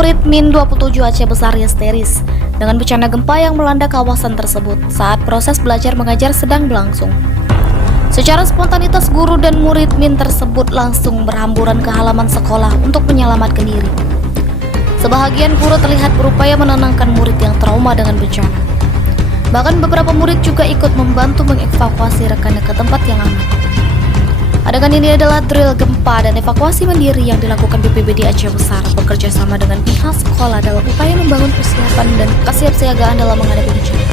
murid Min 27 Aceh Besar histeris dengan bencana gempa yang melanda kawasan tersebut saat proses belajar mengajar sedang berlangsung. Secara spontanitas guru dan murid Min tersebut langsung berhamburan ke halaman sekolah untuk menyelamatkan diri. Sebahagian guru terlihat berupaya menenangkan murid yang trauma dengan bencana. Bahkan beberapa murid juga ikut membantu mengevakuasi rekannya ke tempat yang aman. Adegan ini adalah drill gempa dan evakuasi mandiri yang dilakukan BPBD Aceh Besar bekerja sama dengan pihak sekolah dalam upaya membangun persiapan dan kesiapsiagaan dalam menghadapi bencana.